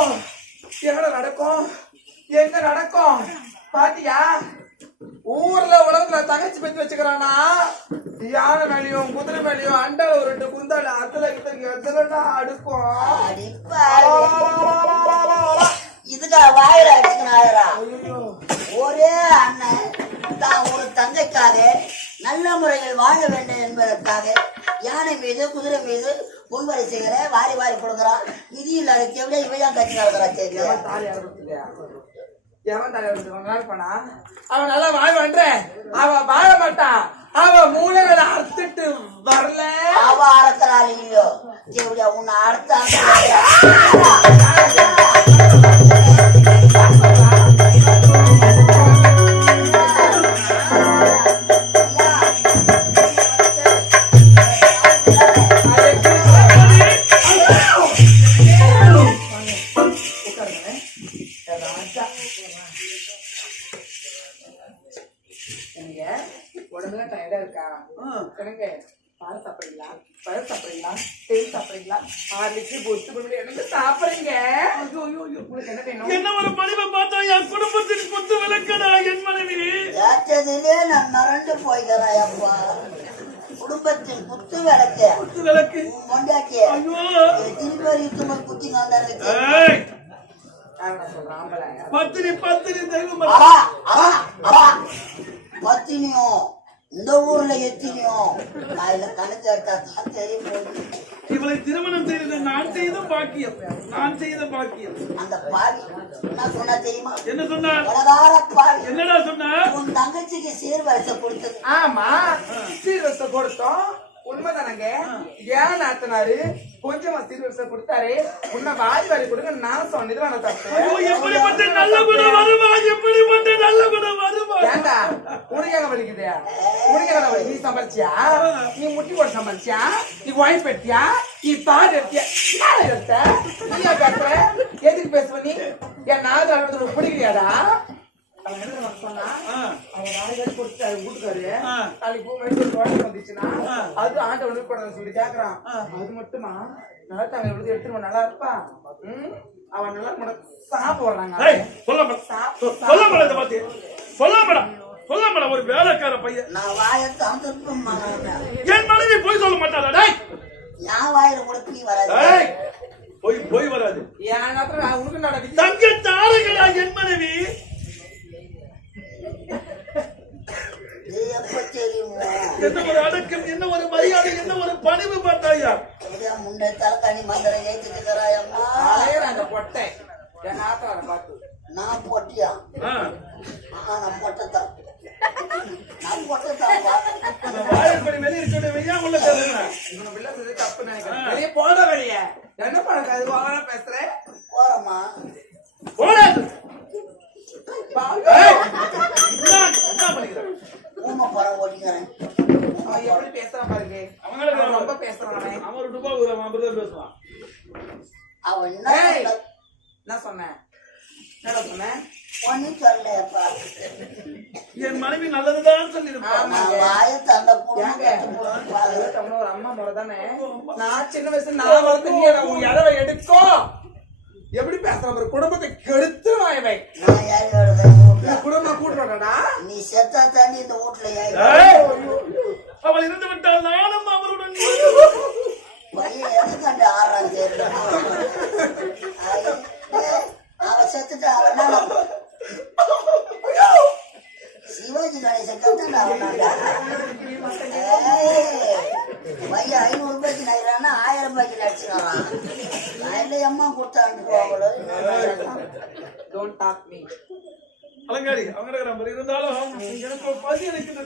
ஐயோயோ எங்கட நடக்கும்? எங்க நடக்கும்? பாத்தியா? ஊர்ல உலகத்துல தங்கச்சி பத்தி வச்சுக்கிறானா? யானை மேலயும் குதிரை மேலயும் அண்டால ஒரு ரெண்டு குந்தால அதுல கிட்ட எதுலடா அடுக்கும்? இதுக்கா வாயில அடிச்சுக்கிறாரா ஐயோ. ஒரே அண்ணன். தான் ஒரு தங்கைக்காக நல்ல முறையில் வாழ வேண்டும் என்பதற்காக யானை மீது குதிரை மீது முன்வரிசைகளை வாரி வாரி கொடுக்குறான் விதி இல்லாத தேவையா இவையா கட்சி நடக்கிறா சரி எவன் தாலி அறுபத்துலையா எவன் தாலி அறுபத்து நல்லா இருப்பானா அவன் நல்லா வாழ்வான்ற அவன் வாழ மாட்டான். அவன் மூளைகளை அறுத்துட்டு வரல. அவ அறக்கிறாள் இல்லையோ? தேவையா உன்னை அடுத்த கேட்டதிலே நான் மறந்து போய்கிறேன் அப்பா குடும்பத்தின் குத்து விளக்கு. குத்து விளக்கு. ஐயோ. திருப்பதி குத்தி வந்தாரு பத்தினி பத்தினி பத்தினியும் இந்த ஊர்ல எத்தினியும் அதுல கணக்கு எடுத்தா தான் தெரியும் போகுது. இவளை திருமணம் செய்தது நான் செய்த பாக்கியம். நான் செய்த பாக்கியம். அந்த பாவி என்ன சொன்னா தெரியுமா? என்ன சொன்னார் உலகார பாவி. என்னடா சொன்னார் உன் தங்கச்சிக்கு சீர்வரிசை கொடுத்தது. ஆமா. சீர்வரிசை கொடுத்தோம். உண்மைதானங்க? ஏன் நாத்தனாரு கொஞ்சமா சீர்வரிசை கொடுத்தாரு. உன்னை வாரி வாரி கொடுங்க நான் சொன்னது நான் தப்பு எப்படிப்பட்ட நல்ல குணம் வருமா? எப்படிப்பட்ட நல்ல குணம் வருமா? ஏண்டா உனக்காக வலிக்குது? உனக்காக வலி? நீ சம்பாதிச்சியா நீ முட்டி போட்டு சம்பாதிச்சியா நீ வாங்கி பெட்டியா? நீ பாடு எடுத்தியா? எடுத்த? நீயா பேசுற? எதுக்கு பேசுவ நீ? என் நாலு உனக்கு சொன்னா அவன் நாலு பேர் கொடுத்தாரு. வீட்டுக்காரு. நாளைக்கு பூ மேட்டு தோட்டம் வந்துச்சுன்னா அது ஆண்டவனுக்கு கூட சொல்லி கேக்குறான். அது மட்டுமா? நல்லா தாங்க எப்படி எடுத்துருவோம் நல்லா இருப்பா? ம்? அவன் நல்லா மாட்டான். சாப்பிடுறாங்க சொல்ல மாட்டேன். சொல்ல இதை பத்தி. சொல்ல மாட்டேன். சொல்ல மாட்டேன். ஒரு வேலைக்கார பையன். நான் வாயை என் மனைவி போய் சொல்ல மாட்டாளா? என் வாயில கூட பீ வராது. போய் போய் வராது. நான் உனக்கு நடக்குது தங்க தாரங்களா என் மனைவி? என்ன ஒரு அடக்கம் என்ன ஒரு மரியாதை என்ன ஒரு பணிவு பார்த்தாயா? முண்டை தலைக்காணி மந்திரம் ஏத்துக்கிறாயம்மா அலையறாங்க பொட்டை நான் பொட்டியா? நான் பொட்டத்தான் நான் பொட்டத்தான்ப்பா அந்த வாழைப்படி வெளியே இருக்கட்டும் வெளியா உள்ள தருங்க இவனை வெளில சொல்லி தப்பு நினைக்கிறேன். வெளியே போட வெளியே. என்ன பழக்கம்? அது பேசுறேன் போறோமா போடாது ஏய், என்ன என்ன பண்ணிக்கிற ஊமை படம் ஓட்டிக்கிறேன் அவன் எப்படி பேசுறான் பாருங்க அவங்களுக்கு அவன் ரொம்ப பேசுறான் அவன் அவன் ஒரு ரூபாய் ஒரு அப்படிதான் பேசுவான் அவன் என்ன என்ன சொன்னேன் என்னடா சொன்னேன் ஒண்ணும் சொல்லப்பா என் மனைவி நல்லதுதான் சொல்லியிருப்பான் நான் வாயை தந்த. தமிழ் ஒரு அம்மா முறை தானே நான் சின்ன வயசுல நான் வளர்த்து நீ உன் இடவை எடுக்கோ. எப்படி பேசுற ஒரு குடும்பத்தை கெடுத்துருவான் இவன் நான் வருவேன். இந்த குடும்பம் கூட்டுறடா நீ செத்தா தாண்டி இந்த வீட்டுல அவள் இருந்து விட்டால் நானும் அவருடன் பையன் எதுக்காண்டி ஆறாம் தேதி? அலங்காரி அவங்க மாதிரி இருந்தாலும் எனக்கு ஒரு பசி அளிக்கிறது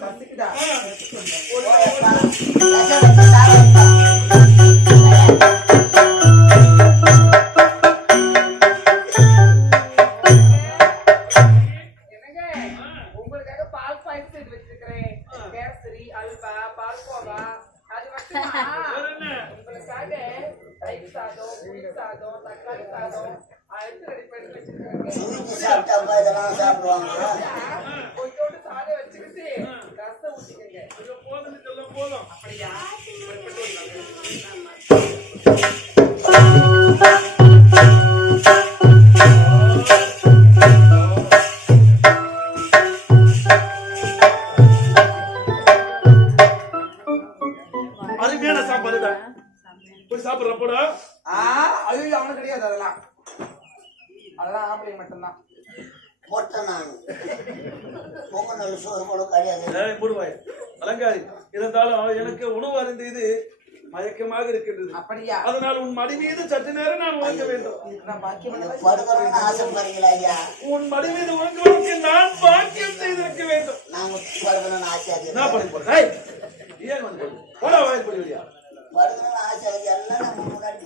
அருமையான சாப்பாடுடா. போய் சாப்பிடுற போடா. ஐயோ அவனுக்கு கிடையாது அதெல்லாம். அதெல்லாம் ஆம்பளை மட்டும்தான். போட்டேன் நான். பொங்கல் நல்ல சோறு கூட கிடையாது ஏய், அலங்காரி. இருந்தாலும் எனக்கு உணவு அறிந்த இது மயக்கமாக இருக்கின்றது. அப்படியா? அதனால் உன் மடி மீது சற்று நேரம் நான் உறங்க வேண்டும். நான் உன் மடி மீது உறங்குவதற்கு நான் பாக்கியம் செய்திருக்க வேண்டும். என்ன பண்ணி போற ஏய், ஏன் வந்து போடு? போடா வாய் போடி வழியா படுக்கணும்னு ஆசை எல்லாம் நம்ம முன்னாடி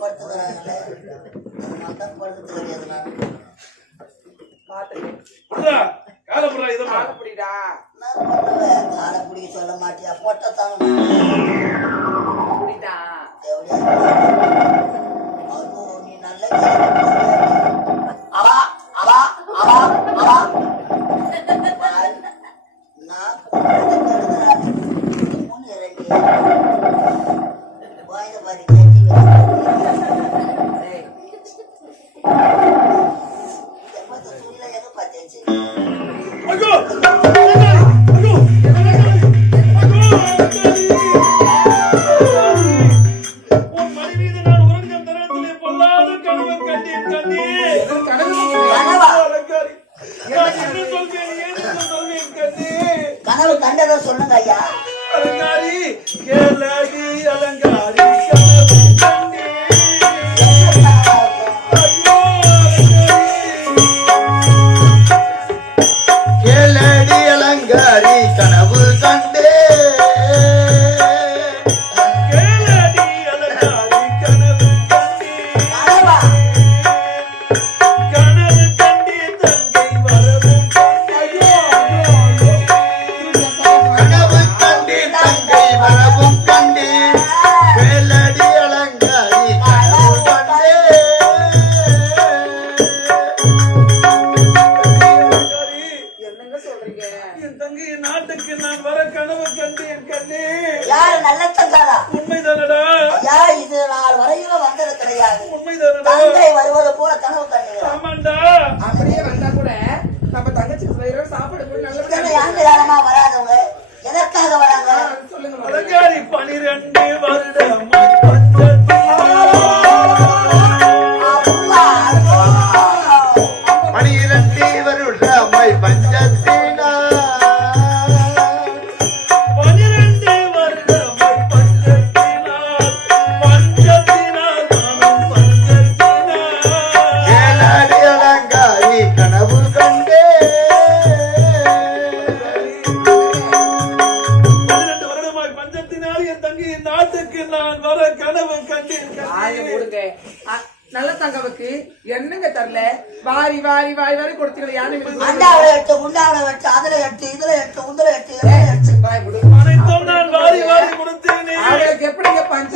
கிடையாது நான் இதை கால புடிடா நான் சொல்ல மாட்டியா போட்டத்தாங்க நீ நல்ல அவா அவா அவா அவா நான் மூணு துணியில எங்க பார்த்தேன் ஐயோ அலங்காரி கேளடி அலங்காரி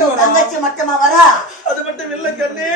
தங்கச்சி மட்டுமா வரா? அது மட்டும் இல்லை கண்ணே.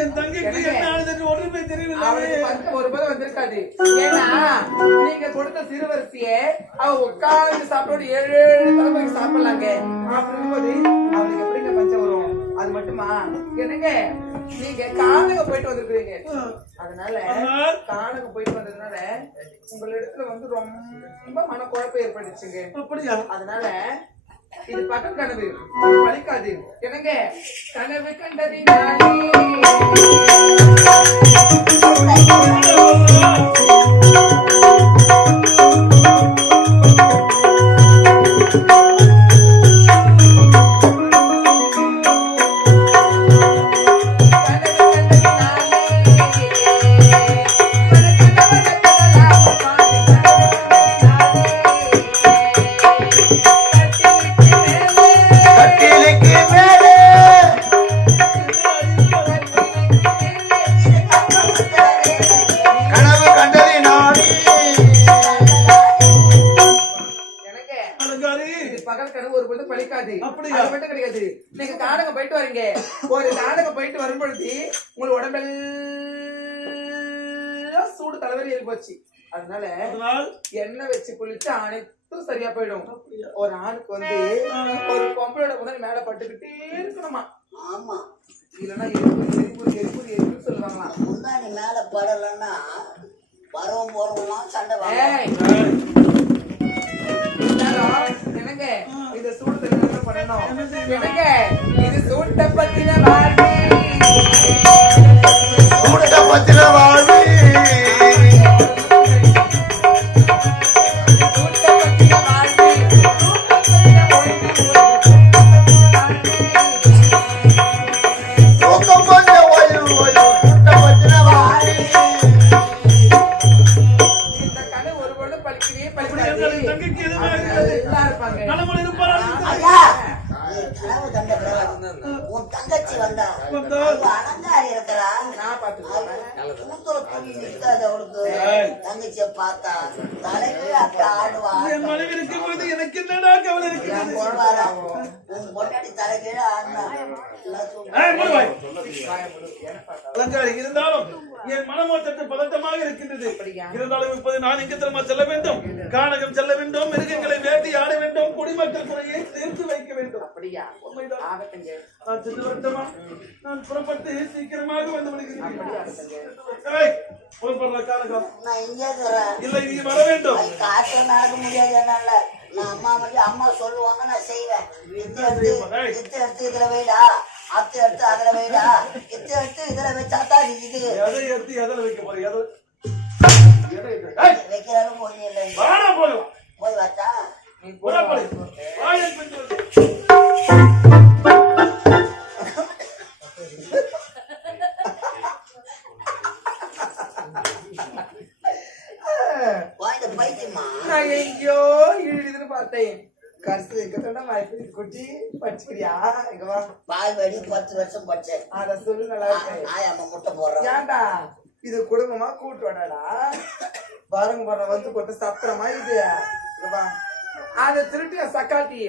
என் தங்கைக்கு என்ன ஆனதுன்னு ஒன்றுமே ஒரு போது வந்திருக்காது. ஏன்னா நீங்க கொடுத்த சிறுவரிசையே அவ உட்கார்ந்து சாப்பிட்டு ஏழு ஏழு தலைமுறைக்கு சாப்பிடலாங்க. அப்படி இருக்கும்போது அவளுக்கு எப்படிங்க பஞ்சம் வரும்? அது மட்டுமா? என்னங்க நீங்க காணக போயிட்டு வந்திருக்கீங்க அதனால காணக போயிட்டு வந்ததுனால உங்களிடத்துல வந்து ரொம்ப மனக்குழப்பம் ஏற்பட்டுச்சுங்க. அப்படியா? அதனால இது பகல் கனவு. இது பலிக்காது என்னங்க? கனவு கண்டதினாலே ஆ சூடு தலைவலி ஏறி போச்சு. அதனால எண்ணெய் வச்சு குளிச்சு அனைத்தும் சரியா போயிடும். ஒரு ஆணுக்கு வந்து ஒரு பொம்பளோட முதல் மேல பட்டுக்கிட்டே இருக்கணுமா? ஆமா. இல்லைன்னா எரிப்பு எரிப்பு எரிப்பு எரிப்பு சொல்லுவாங்களாம். முந்தாணி மேல படலைன்னா வரவும் போறவங்களாம் சண்டை என்னங்க? இந்த சூடு தெரிஞ்சு பண்ணணும்? என்னங்க? இது நலமுடன் இருப்பாரா? உன் தங்கச்சி வந்தா. அலங்காரி இருக்கிறா. அவளுக்கு. தங்கச்சிய பார்த்தா தலைக்கு அப்படி ஆடுவா. என் மனைவி இருக்கும் பொழுது எனக்கு என்னடா கவலை உன் பொண்டாட்டி தலைகீழ ஆடினா? அலங்காரி இருந்தாலும் என் மனமோ சற்று பதட்டமாக இருக்கின்றது? இருந்தாலும் இப்போது நான் எங்க தெரியுமா செல்ல வேண்டும்? கானகம் செல்ல வேண்டும் மிருகங்களை வேட்டையாட வேண்டும் குடிமக்கள் குறையை சேர்த்து வைக்க வேண்டும். ஆகட்டுங்க. நான் புறப்பட்டு சீக்கிரமாக வந்து விடுகிறேன். இல்லை நீ வர வேண்டும். நான் அம்மா மட்டும் அம்மா சொல்லுவாங்க நான் செய்வேன். இத்து எடுத்து இத்து எடுத்து இதுல வைடா. அத்து எடுத்து அதுல வைடா. இத்து எடுத்து இதுல வச்சாத்தா இது இது. எதை எடுத்து எதில் வைக்க போற? எதை எதை எடுத்து- ஏய், வைக்கிறாலும் ஒண்ணு இல்லை. போய் வச்சா? வந்து. வாய்ந்த பைத்தியமா? நான் எங்கேயோ பார்த்தேன். கருத்து எங்க வாய்ப்பு குட்டி படிச்சுக்கிறியா இங்க வா. பால் வெடி பத்து வருஷம் படிச்சேன் அத சொல்லு நல்லா ஆயாம முட்டை போடுறோம் ஏன்டா? இது குடும்பமா கூட்டு வாடா பாருங்க பாருங்க வந்து போட்டு சத்திரமா இது. வா. அந்த திருட்டிய சக்காட்டி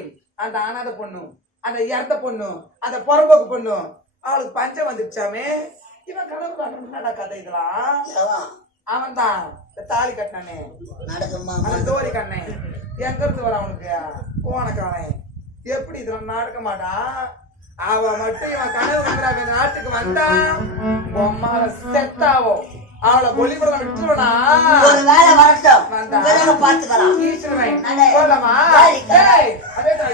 அந்த அனாதை பொண்ணு அந்த இறந்த பொண்ணு அந்த புறம்போக்கு பொண்ணு அவளுக்கு பஞ்சம் வந்துடுச்சாமே இவன் கனவு என்னடா கதை இதெல்லாம்? அவன். தான் தாலி கட்டினானே. நடக்குமா? தோரி கண்ணே. எங்க இருந்து வர அவனுக்கு கோணக்காரன் எப்படி இதெல்லாம் நடக்க மாட்டான் அவ மட்டும் இவன் கனவு நாட்டுக்கு வந்தா. உம்மால செத்தாவோ? அவளை பொலிபுரம் விட்டுருவனா? ஒரு வேலை வரட்டும். போலாமா அதே தான்,